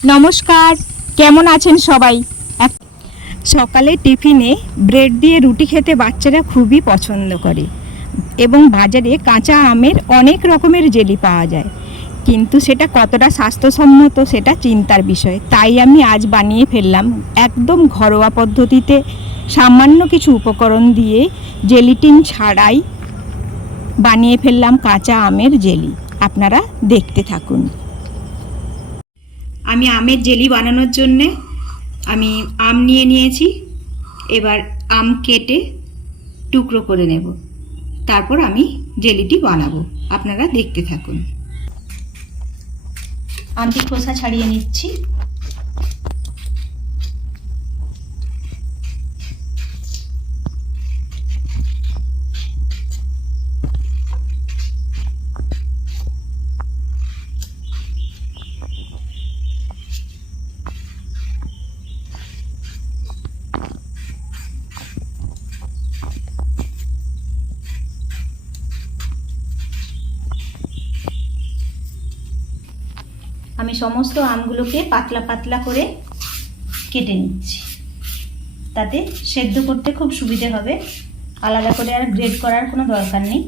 নমস্কার, কেমন আছেন সবাই? সকালে টিফিনে ব্রেড দিয়ে রুটি খেতে বাচ্চারা খুবই পছন্দ করে এবং বাজারে কাঁচা আমের অনেক রকমের জেলি পাওয়া যায়, কিন্তু সেটা কতটা স্বাস্থ্যসম্মত সেটা চিন্তার বিষয়। তাই আমি আজ বানিয়ে ফেললাম একদম ঘরোয়া পদ্ধতিতে, সামান্য কিছু উপকরণ দিয়ে, জেলিটিন ছাড়াই বানিয়ে ফেললাম কাঁচা আমের জেলি। আপনারা দেখতে থাকুন। আমি আমের জেলি বানানোর জন্যে আমি আম নিয়ে নিয়েছি। এবার আম কেটে টুকরো করে নেব, তারপর আমি জেলিটি বানাবো। আপনারা দেখতে থাকুন। আমটি খোসা ছাড়িয়ে নিচ্ছি। আমি সমস্ত আমগুলোকে পাতলা পাতলা করে কেটে নিচ্ছি, তাতে সেদ্ধ করতে খুব সুবিধে হবে। আলাদা করে আর গ্রেড করার কোনো দরকার নেই।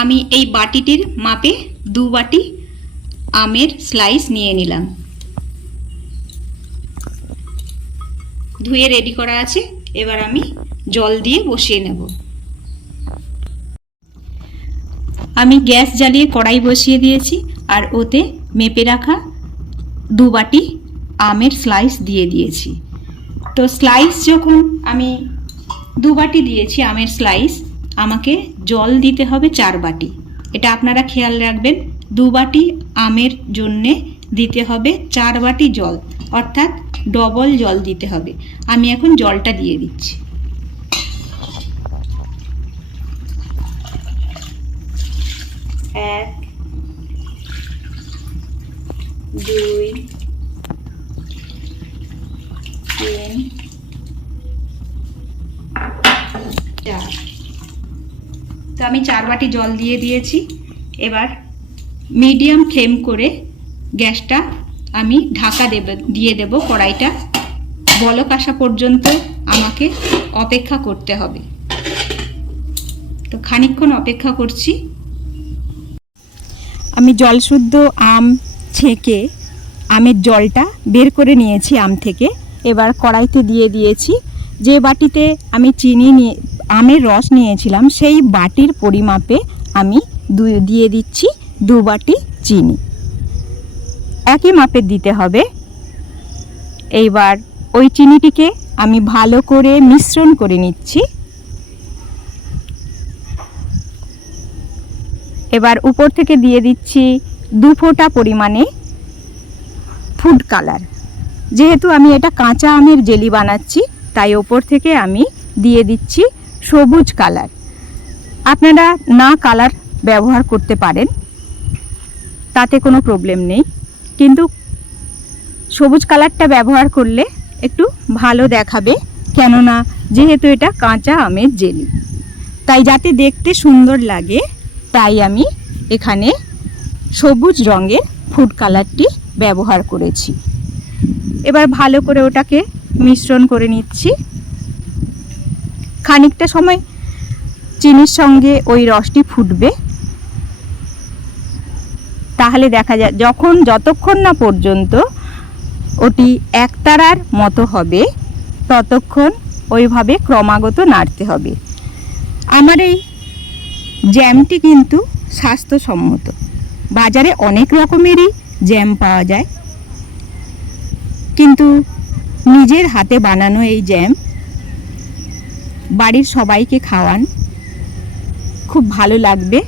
আমি এই বাটিটির মাপে 2 বাটি আমের স্লাইস নিয়ে নিলাম। ধুয়ে রেডি করা আছে। এবার আমি জল দিয়ে বসিয়ে নেব। আমি গ্যাস জ্বালিয়ে কড়াই বসিয়ে দিয়েছি, আর ওতে মেপে রাখা 2 বাটি আমের স্লাইস দিয়ে দিয়েছি। তো স্লাইস যখন আমি 2 বাটি দিয়েছি আমের স্লাইস, আমাকে জল দিতে হবে 4 বাটি। এটা আপনারা খেয়াল রাখবেন, 2 বাটি আমের জন্যে দিতে হবে 4 বাটি জল, অর্থাৎ ডবল জল দিতে হবে। আমি এখন জলটা দিয়ে দিচ্ছি। 1 2 3 4। তো আমি 4 বাটি জল দিয়ে দিয়েছি। এবার মিডিয়াম ফ্লেম করে গ্যাসটা আমি ঢাকা দিয়ে দেব। কড়াইটা বলক আসা পর্যন্ত আমাকে অপেক্ষা করতে হবে। তো খানিকক্ষণ অপেক্ষা করছি। আমি জলশুদ্ধ আম ছেঁকে আমের জলটা বের করে নিয়েছি আম থেকে। এবার কড়াইতে দিয়ে দিয়েছি। যে বাটিতে আমি আমের রস নিয়েছিলাম, সেই বাটির পরিমাপে আমি দিয়ে দিচ্ছি 2 বাটি চিনি। একই মাপের দিতে হবে। এইবার ওই চিনিটিকে আমি ভালো করে মিশ্রণ করে নিচ্ছি। এবার উপর থেকে দিয়ে দিচ্ছি 2 ফোঁটা পরিমাণে ফুড কালার। যেহেতু আমি এটা কাঁচা আমের জেলি বানাচ্ছি, তাই ওপর থেকে আমি দিয়ে দিচ্ছি সবুজ কালার। আপনারা না কালার ব্যবহার করতে পারেন, তাতে কোনো প্রবলেম নেই, কিন্তু সবুজ কালারটা ব্যবহার করলে একটু ভালো দেখাবে, কেননা যেহেতু এটা কাঁচা আমের জেলি, তাই যাতে দেখতে সুন্দর লাগে, তাই আমি এখানে সবুজ রঙের ফুড কালারটি ব্যবহার করেছি। এবার ভালো করে ওটাকে মিশ্রণ করে নিচ্ছি। খানিকটা সময় চিনির সঙ্গে ওই রসটি ফুটবে, তাহলে দেখা যায় যতক্ষণ না পর্যন্ত ওটি একতারার মতো হবে, ততক্ষণ ওইভাবে ক্রমাগত নাড়তে হবে। আমার এই জ্যামটি কিন্তু স্বাস্থ্যসম্মত। বাজারে অনেক রকমেরই জ্যাম পাওয়া যায়, কিন্তু নিজের হাতে বানানো এই জ্যাম বাড়ির সবাইকে খাওয়ান, খুব ভালো লাগবে।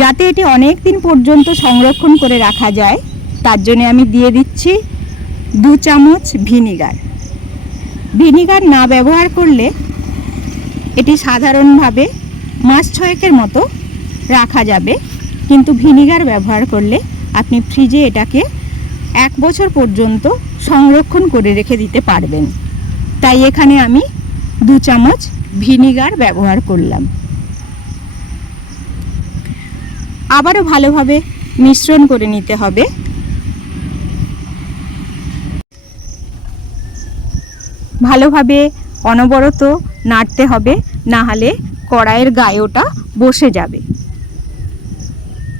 যাতে এটি অনেক দিন পর্যন্ত সংরক্ষণ করে রাখা যায়, তার জন্য আমি দিয়ে দিচ্ছি 2 চামচ ভিনিগার। ভিনিগার না ব্যবহার করলে এটি সাধারণভাবে মাস 6 মতো রাখা যাবে, কিন্তু ভিনিগার ব্যবহার করলে আপনি ফ্রিজে এটাকে 1 বছর পর্যন্ত সংরক্ষণ করে রেখে দিতে পারবেন। তাই এখানে আমি 2 চামচ ভিনিগার ব্যবহার করলাম। আবারও ভালোভাবে মিশ্রণ করে নিতে হবে। ভালোভাবে অনবরত নাড়তে হবে, না হলে কড়াইয়ের গায়ে ওটা বসে যাবে।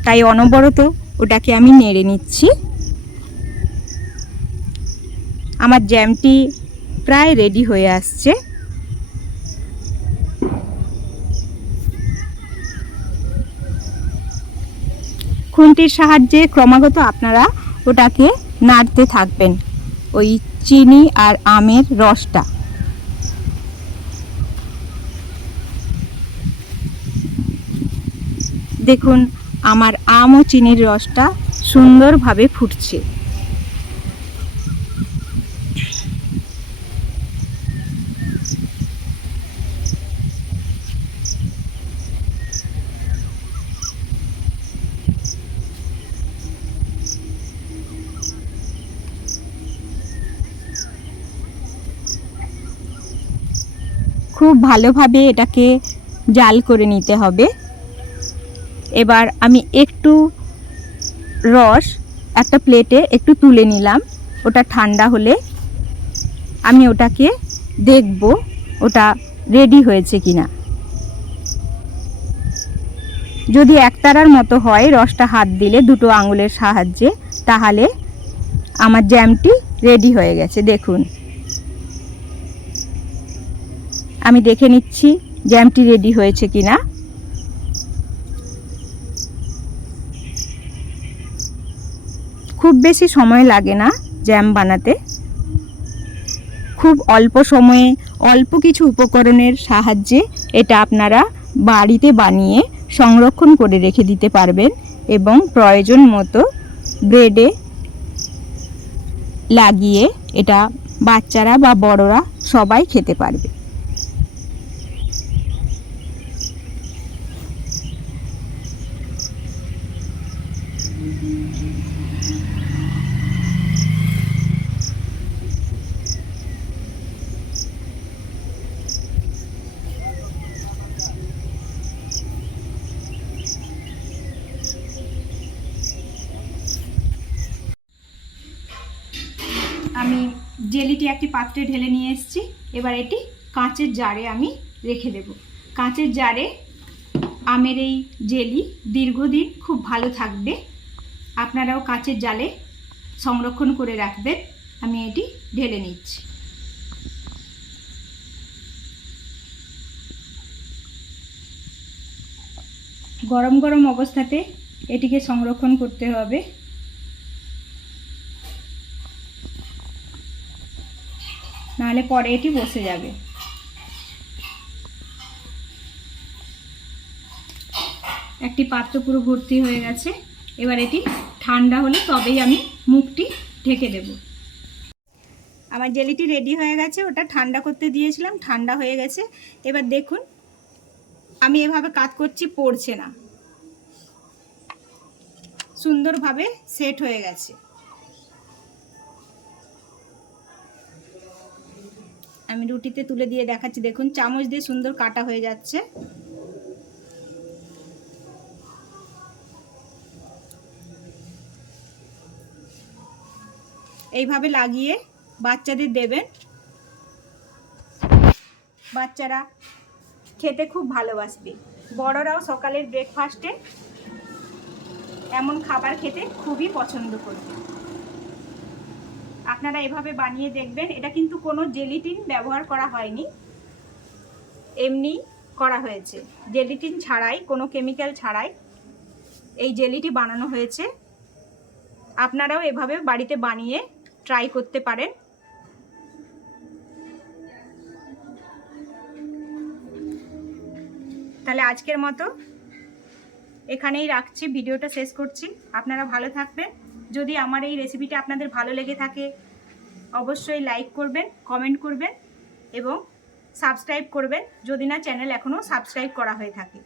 তাই অনবরত ওটাকে আমি নেড়ে নিচ্ছি। আমার জ্যামটি প্রায় রেডি হয়ে আসছে। খুন্তির সাহায্যে ক্রমাগত আপনারা ওটাকে নাড়তে থাকবেন, ওই চিনি আর আমের রসটা। দেখুন আমার আম ও চিনির রসটা সুন্দরভাবে ফুটছে। খুব ভালোভাবে এটাকে জাল করে নিতে হবে। এবার আমি একটু রস একটা প্লেটে একটু তুলে নিলাম। ওটা ঠান্ডা হলে আমি ওটাকে দেখব ওটা রেডি হয়েছে কিনা। যদি একতারার মতো হয় রসটা হাত দিলে দুটো আঙুলের সাহায্যে, তাহলে আমার জ্যামটি রেডি হয়ে গেছে। দেখুন আমি দেখে নিচ্ছি জ্যামটি রেডি হয়েছে কিনা। খুব বেশি সময় লাগে না জ্যাম বানাতে। খুব অল্প সময়ে অল্প কিছু উপকরণের সাহায্যে এটা আপনারা বাড়িতে বানিয়ে সংরক্ষণ করে রেখে দিতে পারবেন এবং প্রয়োজন মতো ব্রেডে লাগিয়ে এটা বাচ্চারা বা বড়রা সবাই খেতে পারবে। আমি জেলিটি একটি পাত্রে ঢেলে নিয়ে এসেছি। এবার এটি কাঁচের জারে আমি রেখে দেব। কাঁচের জারে আমের এই জেলি দীর্ঘদিন খুব ভালো থাকবে। আপনারাও কাঁচের জালে সংরক্ষণ করে রাখবেন। আমি এটি ঢেলে নিচ্ছি। গরম গরম অবস্থাতে এটিকে সংরক্ষণ করতে হবে। নাহলে পরে এটি বসে যাবে। একটি পাত্র পুরো ভর্তি হয়ে গেছে। এবার এটি ঠান্ডা হলে তবেই আমি মুখটি ঢেকে দেব। আমার জেলিটি রেডি হয়ে গেছে। ওটা ঠান্ডা করতে দিয়েছিলাম, ঠান্ডা হয়ে গেছে। এবার দেখুন আমি এভাবে কাত করছি, পড়ছে না, সুন্দরভাবে সেট হয়ে গেছে। আমি রুটিতে তুলে দিয়ে দেখাচ্ছি। দেখুন চামচ দিয়ে সুন্দর কাটা হয়ে যাচ্ছে। এইভাবে লাগিয়ে বাচ্চাদের দেবেন। বাচ্চারা খেতে খুব ভালোবাসবে। বড়রাও সকালের ব্রেকফাস্টে এমন খাবার খেতে খুবই পছন্দ করবে। আপনারা এভাবে বানিয়ে দেখবেন। এটা কিন্তু কোনো জেলিটিন ব্যবহার করা হয়নি, এমনি করা হয়েছে। জেলিটিন ছাড়াই, কোনো কেমিক্যাল ছাড়াই এই জেলিটি বানানো হয়েছে। আপনারাও এভাবে বাড়িতে বানিয়ে ট্রাই করতে পারেন। তাহলে আজকের মতো এখানেই রাখছি, ভিডিওটা শেষ করছি। আপনারা ভালো থাকবেন। যদি আমার এই রেসিপিটা আপনাদের ভালো লেগে থাকে অবশ্যই লাইক করবেন, কমেন্ট করবেন এবং সাবস্ক্রাইব করবেন যদি না চ্যানেল এখনও সাবস্ক্রাইব করা হয়ে থাকে।